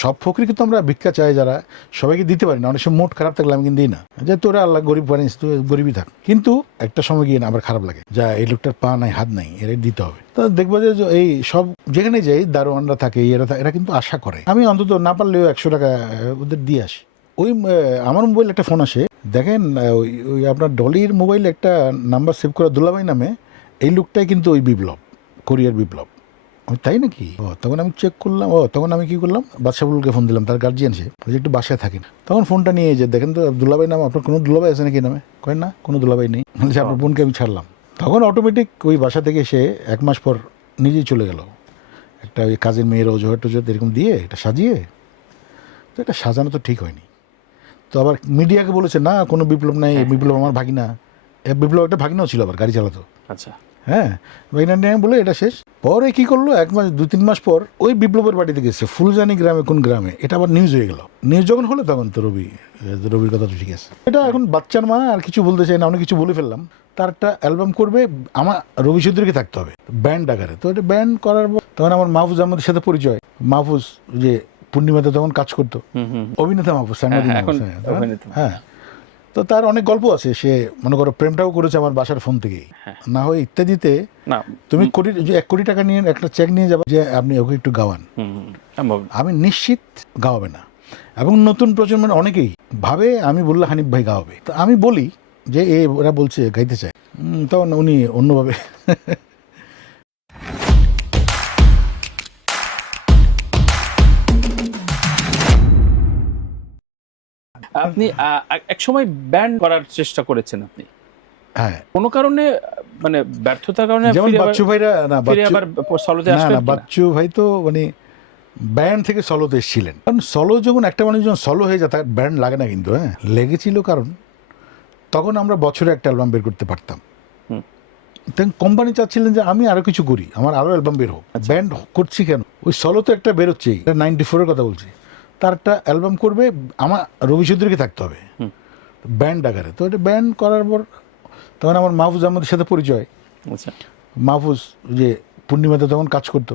সব ফকির কিন্তু আমরা ভিক্ষা চাই যারা সবাইকে দিতে পারি না, অনেক সময় মোট খারাপ থাকলে আমি কিন্তু দিই না, যে তোরা আল্লাহ গরিব বানিয়েছিস তুই গরিবই থাক, কিন্তু একটা সময় গিয়ে না আবার খারাপ লাগে, যা এই লোকটার পা নাই হাত নাই এরা দিতে হবে। তো দেখবো যে এই সব যেখানে যাই দারোয়ানরা থাকে এরা কিন্তু আশা করে, আমি অন্তত না পারলেও 100 টাকা ওদের দিয়ে আসি। ওই আমার মোবাইল একটা ফোন আসে, দেখেন ওই আপনার ডলির মোবাইলে একটা নাম্বার সেভ করা দুলাভাই নামে, এই লোকটাই কিন্তু ওই বিপ্লব, কোরিয়ার বিপ্লব। তাই নাকি? তখন আমি চেক করলাম, তখন আমি কি করলাম, বাদশাহুলকে ফোন দিলাম, তার গার্জিয়ান সে, যে একটু বাসায় থাকেন। তখন ফোনটা নিয়ে যে দেখেন তো দুলাভাই নাম, আপনার কোনো দুলাভাই আছে নাকি নামে? কয় না, কোনো দুলাভাই নেই। বলছে আপনার বোনকে আমি ছাড়লাম। তখন অটোমেটিক ওই বাসা থেকে সে 1 মাস পর নিজেই চলে গেল, একটা ওই কাজের মেয়ের অজুহাত টজুহাত এরকম দিয়ে এটা সাজিয়ে। তো এটা সাজানো তো ঠিক হয়নি। তো আবার মিডিয়াকে বলেছে না কোনো বিপ্লব নাই, বিপ্লব আমার ভাগিনা। বিপ্লব একটা ভাগিনাও ছিল, আবার গাড়ি চালাতো। আচ্ছা, হ্যাঁ, ভাগিনা নিয়ে বলে এটা শেষ। পরে কি করলো, 1 মাস 2-3 মাস পর ওই বিপ্লবের বাড়িতে গেছে, ফুলজানি গ্রামে, কোন গ্রামে, এটা আবার নিউজ হয়ে গেল। নিউজ যখন হলো তখন তো রবির কথা তো ঠিক আছে। এটা এখন বাচ্চার মা আর কিছু বলতে চাই না, অনেক কিছু বলে ফেললাম। তার একটা অ্যালবাম করবে, আমার রবি চৌধুরীকে থাকতে হবে ব্যান্ড আকারে। তো এটা ব্যান্ড করার পর তখন আমার মাহফুজ আহমদের সাথে পরিচয়। মাহফুজ যে পূর্ণিমাতে তখন কাজ করতো, অভিনেতা মাহফুজ, সাংবাদিক মাহফুজ। হ্যাঁ, তো তার অনেক গল্প আছে। সে মনে করো প্রেমটাও করেছে আমার বাসার ফোন থেকেই, না হয় ইত্যাদিতে। তুমি 1 কোটি টাকা নিয়ে একটা চেক নিয়ে যাবে যে আপনি ওকে একটু গাওয়ান, আমি নিশ্চিত গাওয়াবে না। এবং নতুন প্রজন্মের অনেকেই ভাবে আমি বললে হানিফ ভাই গাওয়াবে, তো আমি বলি যে ওরা বলছে গাইতে চায়, তখন উনি অন্যভাবে আপনি এক সময় ব্যান্ড করার চেষ্টা করেছেন আপনি, হ্যাঁ, কোনো কারণে মানে ব্যর্থতার কারণে, যেমন বাচ্চু ভাইরা আবার সলোতে আসলেন না? বাচ্চু ভাই তো মানে ব্যান্ড থেকে সলোতে এসেছিলেন। কারণ সলো যখন একটা মানুষ যখন সলো হয়ে যায় তার ব্যান্ড লাগে না, কিন্তু হ্যাঁ লেগেছিল, কারণ তখন আমরা বছরে একটা অ্যালবাম বের করতে পারতাম। তখন কোম্পানি চাচ্ছিলেন যে আমি আরো কিছু করি, আমার আরো অ্যালবাম বের হোক। ব্যান্ড করছি কেন, ওই সলো তো একটা বেরোচ্ছেই, 94-এর কথা বলছি, তার একটা অ্যালবাম করবে, আমার রবি চৌধুরীকে থাকতে হবে ব্যান্ড আকারে। তো এটা ব্যান্ড করার পর তখন আমার মাহফুজ আহমদের সাথে পরিচয়। মাহফুজ যে পূর্ণিমাতে তখন কাজ করতো,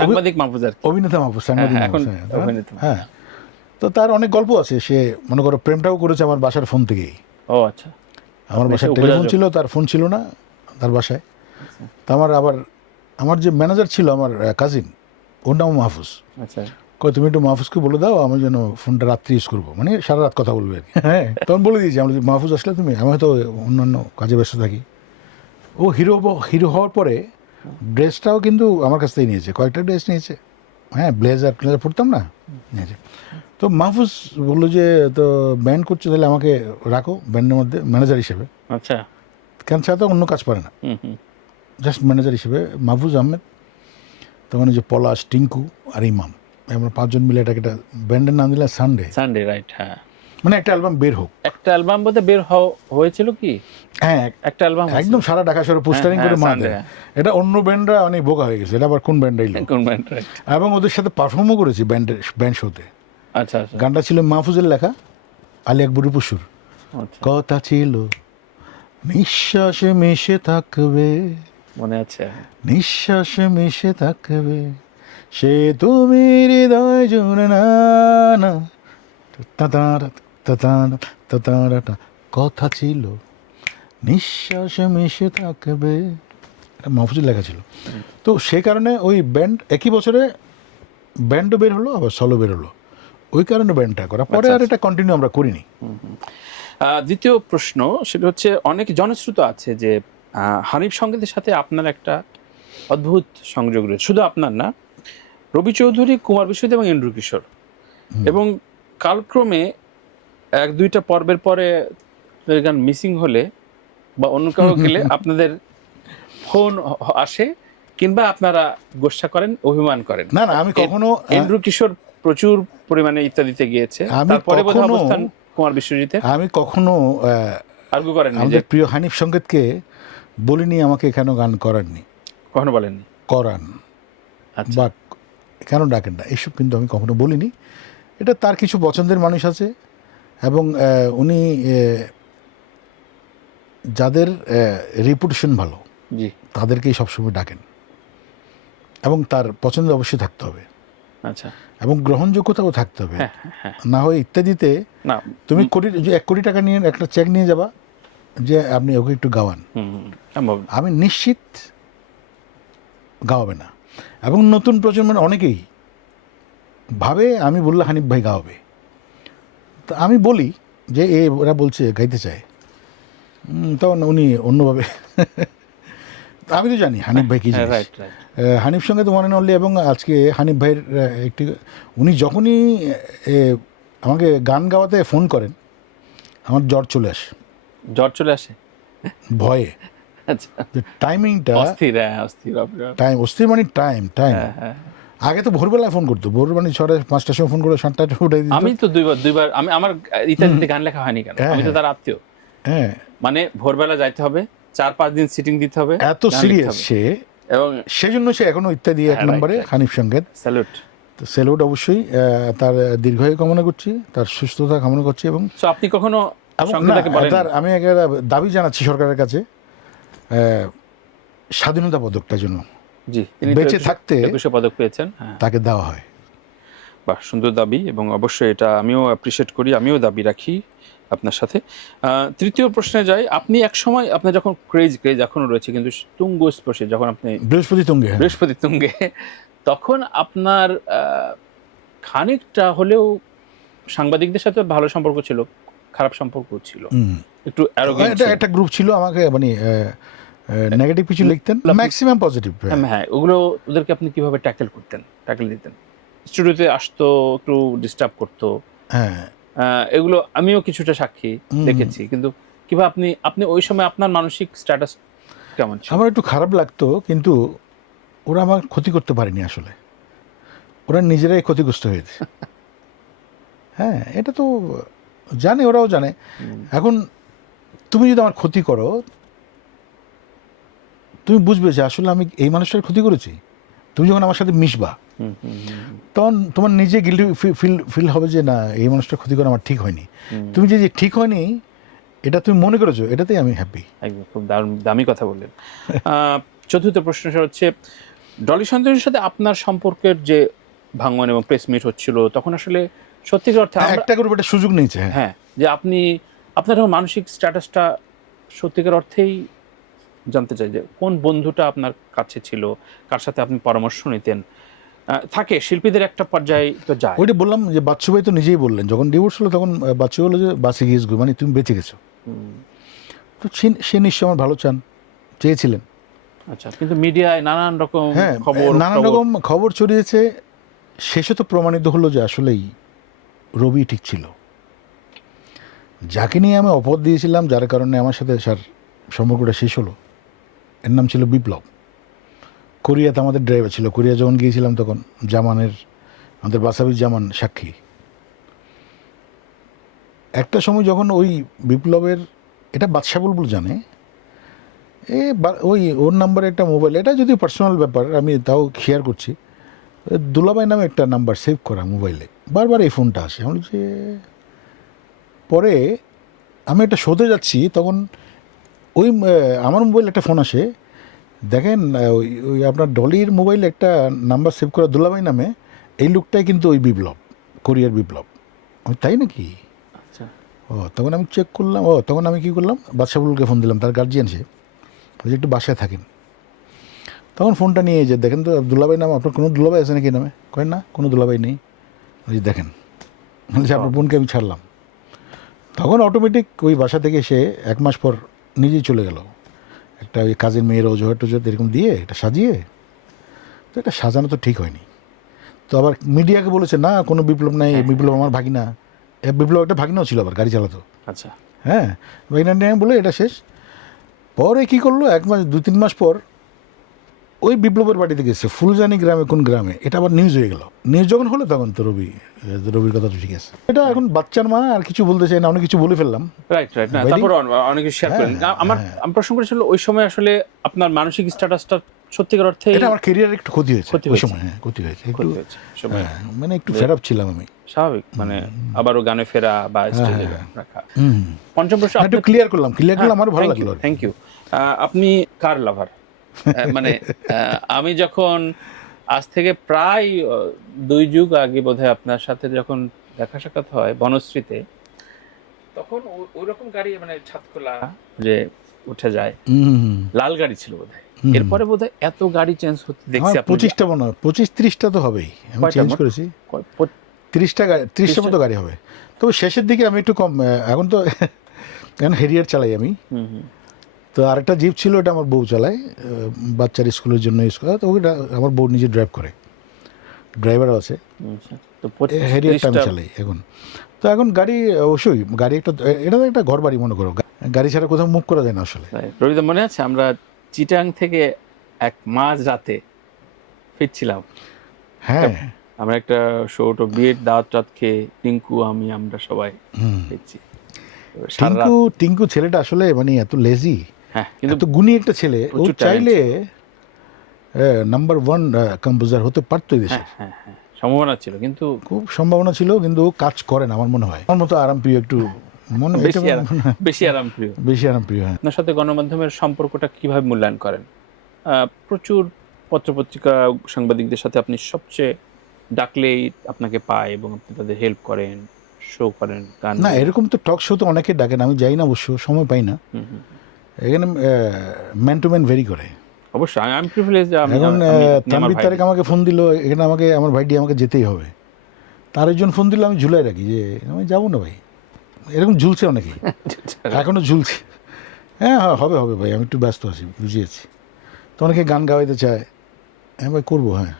সাংবাদিক মাহফুজ, অভিনেতা মাহফুজ, সাংবাদিক মাহফুজ। হ্যাঁ, তো তার অনেক গল্প আছে। সে মনে করো প্রেমটাও করেছে আমার বাসার ফোন থেকেই। ও আচ্ছা, আমার বাসায় টেলিফোন ছিল, তার ফোন ছিল না তার বাসায়। তো আমার যে ম্যানেজার ছিল, আমার কাজিন, ওর নাম মাহফুজ। আচ্ছা, তুমি একটু মাহফুজকে বলে দাও আমি যেন ফোনটা রাত্রি ইউজ করবো, মানে সারা রাত কথা বলবে আর কি। হ্যাঁ, তখন বলে দিয়েছি আমি, মাহফুজ আসলে তুমি, আমি হয়তো অন্যান্য কাজে ব্যস্ত থাকি। ও হিরো হওয়ার পরে ড্রেসটাও কিন্তু আমার কাছ থেকেই নিয়েছে, কয়েকটা ড্রেস নিয়েছে। হ্যাঁ, ব্লেজার পড়তাম না, নিয়েছে। তো মাহফুজ বললো যে তো ব্যান্ড করছো, তাহলে আমাকে রাখো ব্যান্ডের মধ্যে ম্যানেজার হিসেবে। আচ্ছা, কেন ছাড়া তো অন্য কাজ পারে না, জাস্ট ম্যানেজার হিসেবে। মাহফুজ আহমেদ, তখন ওই যে পলাশ, টিঙ্কু আর ইমাম, আমরা 5 জন মিলে এটাকে, একটা ব্যান্ডের নাম দিলাম সানডে, রাইট। হ্যাঁ, মানে একটা অ্যালবাম বের হোক। একটা অ্যালবাম বলতে বের হয়েছিল কি? হ্যাঁ, একটা অ্যালবাম একদম সারা ঢাকা শহরে পোস্টারিং করে মাঝে। এটা অন্য ব্যান্ডরা অনেক বোকা হয়ে গেছে, এটা আবার কোন ব্যান্ড আইলো, কোন ব্যান্ড? এবং ওদের সাথে পারফর্মও করেছি ব্যান্ড শোতে। আচ্ছা, গানটা ছিল মাহফুজের লেখা, আলী আকবর পশুর। কথা ছিল নিঃশ্বাসে মিশে থাকবে, মনে আছে, নিঃশ্বাসে মিশে থাকবে সে তুমি হৃদয় জুড়ে, না না কথা ছিল নিঃশ্বাসে মিশে থাকবে, মাহফুজের লেখা ছিল। তো সেই কারণে ওই ব্যান্ড একই বছরে ব্যান্ডও বের হলো, আবার সলো বের হলো, ওই কারণে ব্যান্ডটা করা। পরে আর এটা কন্টিনিউ আমরা করিনি। দ্বিতীয় প্রশ্ন, সেটা হচ্ছে অনেক জনশ্রুত আছে যে হানিফ সংগীতের সাথে আপনার একটা অদ্ভুত সংযোগ রয়েছে, শুধু আপনার না, রবি চৌধুরী, কুমার বিশ্বজিৎ এবং ইন্দ্র কিশোর, এবং কালক্রমে 1-2টা পর্বের পরে গান মিসিং হলে বা অন্য কাউ গেলে আপনাদের ফোন আসে, কিংবা আপনারা গোসা করেন, অভিমান করেন। না, আমি কখনো, ইন্দ্র কিশোর প্রচুর পরিমাণে ইত্যাদিতে গিয়েছে, তারপরে বোধহয় অবস্থান কুমার বিশ্বজিতের। আমি কখনো আর্গু করেন আমাদের প্রিয় হানিফ সংগীতকে বলিনি আমাকে কেন গান করাননি, কখনো বলেননি, করান বা কেন ডাকেন না, এসব কিন্তু আমি কখনো বলিনি। এটা তার কিছু পছন্দের মানুষ আছে, এবং উনি যাদের রেপুটেশন ভালো তাদেরকেই সবসময় ডাকেন, এবং তার পছন্দ অবশ্যই থাকতে হবে। আচ্ছা, এবং গ্রহণযোগ্যতাও থাকতে হবে। হ্যাঁ হ্যাঁ, না হয় ইত্যাদিতে না তুমি 1 কোটি টাকা নিয়ে একটা চেক নিয়ে যাবা যে আপনি ওকে একটু গাওয়ান, সম্ভব না। আমি নিশ্চিত গাওয়াবে না। এবং নতুন প্রজন্মের অনেকেই ভাবে আমি বললে হানিফ ভাই গাওয়াবে। তো আমি বলি যে ওরা বলছে গাইতে চায়, তখন উনি অন্যভাবে আমি তো জানি হানিফ ভাই কি জিনিস। রাইট রাইট, হানিফ সঙ্গে তো মনে নড়লি, এবং আজকে হানিফ ভাইয়ের একটি, উনি যখনই আমাকে গান গাওয়াতে ফোন করেন আমার জ্বর চলে আসে, জ্বর চলে আসে ভয়ে। আচ্ছা, যে টাইমিংটা, অস্থির, হ্যাঁ অস্থির আপনার। টাইম অস্থির মানে টাইম হ্যাঁ হ্যাঁ, আগে তো ভোরবেলায় ফোন করতো, ভোর মানে 6টা-5টার সময় ফোন করে 7টায় উঠাই দিত। আমি তো দুইবার আমি আমার ইত্যাদিতে গান লেখা হয়নি কেন, আমি তো তার আত্মীয়। হ্যাঁ, মানে ভোরবেলা যাইতে হবে, 4-5 দিন সিটিং দিতে হবে, এত সিরিয়াস সে, এবং সেজন্য সে এখনো ইত্যাদি এক হ্যাঁ, নম্বরে right. হানিফ সঙ্গীত। স্যালুট। তো স্যালুট অবশ্যই, তার দীর্ঘায়ু কামনা করছি, তার সুস্থতা কামনা করছি। এবং সো আপনি কখনো এবং সংগীতাকে না, বলেন? আমি একটা দাবি জানাচ্ছি সরকারের কাছে, স্বাধীনতা পদকটার জন্য জি, তিনি বেঁচে থাকতে 21 পদক পেয়েছেন, হ্যাঁ, তাকে দেওয়া হয়। বাহ, সুন্দর দাবি, এবং অবশ্যই এটা আমিও অ্যাপ্রিশিয়েট করি, আমিও দাবি রাখি আপনার সাথে। তৃতীয় প্রশ্নে যাই। আপনি এক সময়, আপনার যখন ক্রেজ এখনো রয়েছে কিন্তু তুঙ্গ স্পর্শে, যখন আপনি বৃহস্পতি তুঙ্গে, হ্যাঁ। বৃহস্পতি তুঙ্গে, তখন আপনার খানিকটা হলেও সাংবাদিকদের সাথে ভালো সম্পর্ক ছিল, খারাপ সম্পর্ক ছিল, একটু arrogant ছিল। একটা গ্রুপ ছিল আমাকে মানে নেগেটিভ কিছু লিখতেন, ম্যাক্সিমাম পজিটিভ। হ্যাঁ, ওগুলো, ওদেরকে আপনি কিভাবে ট্যাকেল দিতেন? স্টুডিওতে আসতো, একটু ডিস্টার্ব করতো, হ্যাঁ, এগুলো আমিও কিছুটা সাক্ষী দেখেছি, কিন্তু কিভাবে আপনি ওই সময় আপনার মানসিক স্ট্যাটাস কেমন ছিল? আমার একটু খারাপ লাগতো, কিন্তু ওরা আমার ক্ষতি করতে পারেনি আসলে, ওরা নিজেরাই ক্ষতিগ্রস্ত হয়েছে। হ্যাঁ, এটা তো জানে, ওরাও জানে। এখন তুমি যদি আমার ক্ষতি করো, তুমি বুঝবে যে আসলে আমি এই মানুষটার ক্ষতি করেছি। তুমি যখন আমার সাথে মিশবা, তখন তোমার নিজে গিল্টি ফিল হবে যে না, এই মানুষটার ক্ষতি করা আমার ঠিক হয়নি। তুমি যে ঠিক হয়নি এটা তুমি মনে করেছো, এটাতেই আমি হ্যাপি। একদম, খুব দামি কথা বললেন। চতুর্থ প্রশ্ন হচ্ছে, ডলি সন্তোষের সাথে আপনার সম্পর্কের যে ভাঙন এবং প্রেস মিট হচ্ছিল, তখন আসলে সত্যিকার অর্থে একটা গ্রুপ একটা সুযোগ নিয়েছে। হ্যাঁ, যে আপনার মানসিক স্ট্যাটাসটা সত্যিকার অর্থেই জানতে চাই, যে কোন বন্ধুটা আপনার কাছে ছিল, কার সাথে আপনি পরামর্শ নিতেন। থাকে শিল্পীদের একটা পর্যায়ে তো যায়। ওইটা বললাম যে বাচ্চু ভাই তো নিজেই বললেন, যখন ডিভোর্স হলো তখন বাচ্চু বললো যে বাঁচে গিয়েছ, মানে তুমি বেঁচে গেছো। তো সে নিশ্চয়ই আমার ভালো চেয়েছিলেন। আচ্ছা, কিন্তু মিডিয়ায় নানান রকম হ্যাঁ, নানান রকম খবর ছড়িয়েছে, শেষে তো প্রমাণিত হলো যে আসলেই রবি ঠিক ছিল। যাকে নিয়ে আমি অপবাদ দিয়েছিলাম, যার কারণে আমার সাথে সম্পর্কটা শেষ হলো, এর নাম ছিল বিপ্লব। কোরিয়াতে আমাদের ড্রাইভার ছিল। কোরিয়া যখন গিয়েছিলাম তখন আমাদের বাসাবির জামান সাক্ষী। একটা সময় যখন ওই বিপ্লবের, এটা বাদশা বুলবুল জানে, ওর নাম্বারে একটা মোবাইল, এটা যদি পার্সোনাল ব্যাপার আমি তাও শেয়ার করছি, দুলাভাই নামে একটা নাম্বার সেভ করা মোবাইলে, বারবার এই ফোনটা আসে। আমি যে পরে আমি একটা শোতে যাচ্ছি, তখন ওই আমার মোবাইলে একটা ফোন আসে, দেখেন ওই আপনার ডলির মোবাইলে একটা নাম্বার সেভ করা দুলাভাই নামে, এই লোকটাই কিন্তু ওই বিপ্লব, কোরিয়ার বিপ্লব। আমি তাই নাকি? আচ্ছা, তখন আমি চেক করলাম, তখন আমি কী করলাম, বাদশাবুলকে ফোন দিলাম, তার গার্জিয়ান সে, যে একটু বাসায় থাকেন। তখন ফোনটা নিয়ে যে দেখেন তো দুলাভাই নাম, আপনার কোনো দুলাভাই আছে নাকি নামে? কয়েন না, কোনো দুলাভাই নেই। দেখেন, আপনার বোনকে আমি ছাড়লাম। তখন অটোমেটিক ওই বাসা থেকে সে 1 মাস পর নিজেই চলে গেল, একটা ওই কাজের মেয়ের অজুহাত এরকম দিয়ে এটা সাজিয়ে। তো এটা সাজানো তো ঠিক হয়নি। তো আবার মিডিয়াকে বলেছে না, কোনো বিপ্লব নাই, বিপ্লব আমার ভাগিনা। বিপ্লব একটা ভাগিনাও ছিল, আবার গাড়ি চালাতো। আচ্ছা, হ্যাঁ, ভাগিনা নিয়ে বলে এটা শেষ। পরে কী করলো, 1 মাস 2-3 মাস পর ওই বিপ্লবের বাড়িতে গেছে, ফুলজানি গ্রামে, কোন গ্রামে, এটা আবার নিউজ হয়ে গেল। নিউজ যখন হলো তখন তো রবির কথা তো ঠিক আছে। এটা এখন বাচ্চার মা, আর কিছু বলতে চাই না, অনেক কিছু বলে ফেললাম। রাইট। না, তারপর অনেক কিছু শেয়ার করেন। আমার প্রশ্ন করেছিল ওই সময় আসলে আপনার মানসিক স্ট্যাটাসটা সত্যিকার অর্থে, এটা আমার ক্যারিয়ারে একটু ক্ষতি হয়েছে ওই সময়। হ্যাঁ, ক্ষতি হয়েছে একটু, মানে একটু ফেড আপ ছিলাম আমি। স্বাভাবিক, মানে আবারও গানে ফেরা বা স্টেজে রাখা। পঞ্চম প্রশ্ন একটু ক্লিয়ার করলাম, আমার ভালো লাগলো। Thank you. আপনি কার লাভার? মানে আমি যখন আজ থেকে প্রায় 2 যুগ আগে বোধহয় আপনার সাথে যখন দেখা সাক্ষাৎ হয় বনশ্রীতে, তখন ওই রকম গাড়ি মানে ছাদখোলা যে উঠে যায়, হুম। লাল গাড়ি ছিল বোধহয়। হুম। এরপরে বোধহয় এত গাড়ি চেঞ্জ হতে দেখছি আমার আপনি। 25টা মনে হয়, 25-30টা তো হবেই, আমি কয়টা চেঞ্জ মোট? করেছি। কয়- পো- 30টা গাড়ি, 30টা মতো গাড়ি হবে। তবে শেষের দিকে আমি একটু কম, এখন তো এখন হেরিয়ার চালাই আমি। হুম, হুম। তো আরেকটা জিপ ছিল, ওটা আমার বউ চালায়, বাচ্চার স্কুলের জন্য ইউজ করে, তো ওটা আমার বউ নিজে ড্রাইভ করে, ড্রাইভারও আছে। আচ্ছা, তো হেরিয়ারটা আমি 25-30টা চালাই এখন। তো এখন গাড়ি অবশ্যই, গাড়ি একটা, এটা তো একটা ঘর বাড়ি মনে করো, গাড়ি ছাড়া কোথাও মুভ করা যায় না আসলে। রবিদা, মনে আছে আমরা চিটাং থেকে এক মাঝ রাতে ফিরছিলাম, হ্যাঁ। আমরা একটা ছোট বিয়ের দাওয়াত টাত খেয়ে টিঙ্কু আমি আমরা সবাই হুম। ফিরছি। সারা রাত। টিঙ্কু ছেলেটা আসলে মানে এত লেজি, হ্যাঁ, কিন্তু এত গুণী একটা ছেলে, ও প্রচুর talent চাইলে নাম্বার 1 কম্পোজার হতে পারতো এই দেশে। হ্যাঁ, হ্যাঁ, হ্যাঁ, সম্ভাবনা ছিল, কিন্তু খুব সম্ভাবনা ছিল, কিন্তু ও কাজ করে না আমার মনে হয়। আমার মতো আরামপ্রিয় একটু মনে, এটা বেশি আরামপ্রিয়। বেশি আরামপ্রিয়। হ্যাঁ। আপনার সাথে গণমাধ্যমের সম্পর্কটা কিভাবে মূল্যায়ন করেন? প্রচুর পত্রপত্রিকা সাংবাদিকদের সাথে আপনি সবচেয়ে ডাকলেই আপনাকে পায় এবং আপনি তাদের হেল্প করেন, শো করেন, গান না, গান। এরকম তো টক শো তো অনেকে ডাকেন, আমি যাই না অবশ্য, সময় পাই না। হুম, হুম। এখানে ম্যান টু ম্যান ভেরি করে। অবশ্যই আমি প্রিভিলেজ। এখন তানভীর তারেক আমাকে ফোন দিল, এখানে আমাকে, আমার ভাইটি আমাকে যেতেই হবে। তার একজন ফোন দিল, আমি ঝুলাই রাখি যে আমি যাবো না ভাই, এরকম ঝুলছে অনেকেই, এখনো ঝুলছে। হ্যাঁ হ্যাঁ, হবে হবে ভাই, আমি একটু ব্যস্ত আছি, বুঝিয়েছি। তো অনেকে গান গাওয়াইতে চায়, হ্যাঁ ভাই করবো, হ্যাঁ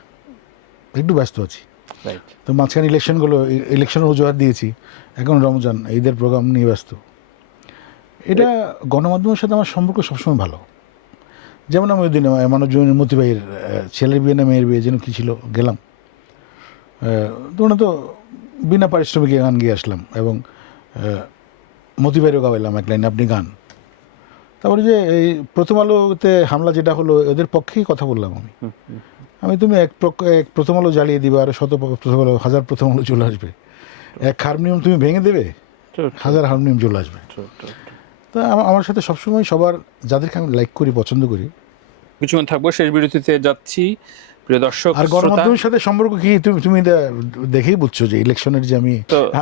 একটু ব্যস্ত আছি। রাইট। তো মাঝখানে ইলেকশনের অজুহাত দিয়েছি, এখন রমজান, ঈদের প্রোগ্রাম নিয়ে ব্যস্ত। এটা গণমাধ্যমের সাথে আমার সম্পর্ক সবসময় ভালো। যেমন আমি ওই দিন মানুষজনের মতি ভাইয়ের ছেলের বিয়ে না মেয়ের বিয়ে যেন কী ছিল, গেলাম, তোমরা তো বিনা পারিশ্রমিকে গান গিয়ে আসলাম, এবং মতি ভাইয়েরও গাওয়াইলাম এক লাইন আপনি গান। তারপরে যে এই প্রথম আলোতে হামলা যেটা হলো, এদের পক্ষেই কথা বললাম আমি তুমি এক প্রথম আলো জ্বালিয়ে দিবে, আর প্রথম আলো, 1000 প্রথম আলো চলে আসবে। এক হারমোনিয়াম তুমি ভেঙে দেবে, 1000 হারমোনিয়াম চলে আসবে। তা আমার সাথে সবসময় সবার, যাদেরকে আমি লাইক করি, পছন্দ করি। কিছুক্ষণ থাকবো, শেষ বিরতিতে যাচ্ছি। প্রিয় দর্শক, আর গণমাধ্যমের সাথে সম্পর্ক কি তুমি দেখেই বুঝছো যে ইলেকশনের যে আমি,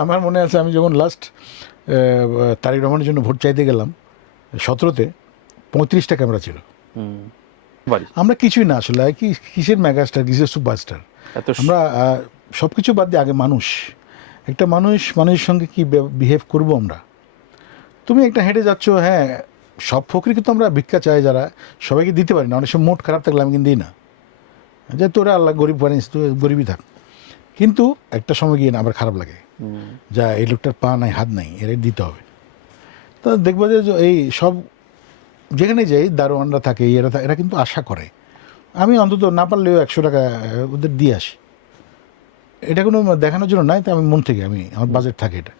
আমার মনে আছে আমি যখন লাস্ট তারেক রহমানের জন্য ভোট চাইতে গেলাম 17তে, 35টা ক্যামেরা ছিল। আমরা কিছুই না আসলে, কিসের মেগাস্টার, কিসের সুপারস্টার, আমরা সব কিছু বাদ দিয়ে আগে মানুষ, একটা মানুষের সঙ্গে কি বিহেভ করবো আমরা। তুমি একটা হেঁটে যাচ্ছ, হ্যাঁ সব ফকরি কিন্তু আমরা ভিক্ষা চাই যারা, সবাইকে দিতে পারি না, অনেক সময় মোট খারাপ থাকলে আমি কিন্তু দিই না, যে তোরা আল্লাহ গরিব বানিয়েছে, তো গরিবই থাক। কিন্তু একটা সময় গিয়ে না আবার খারাপ লাগে, যা এই লোকটার পা নাই হাত নাই, এর দিতে হবে। তো দেখবো যে এই সব যেখানে যাই দারোয়ানরা থাকে, এরা কিন্তু আশা করে, আমি অন্তত না পারলেও 100 টাকা ওদের দিয়ে আসি। এটা কোনো দেখানোর জন্য নয়, তো আমি মন থেকে, আমার বাজেট থাকে এটা।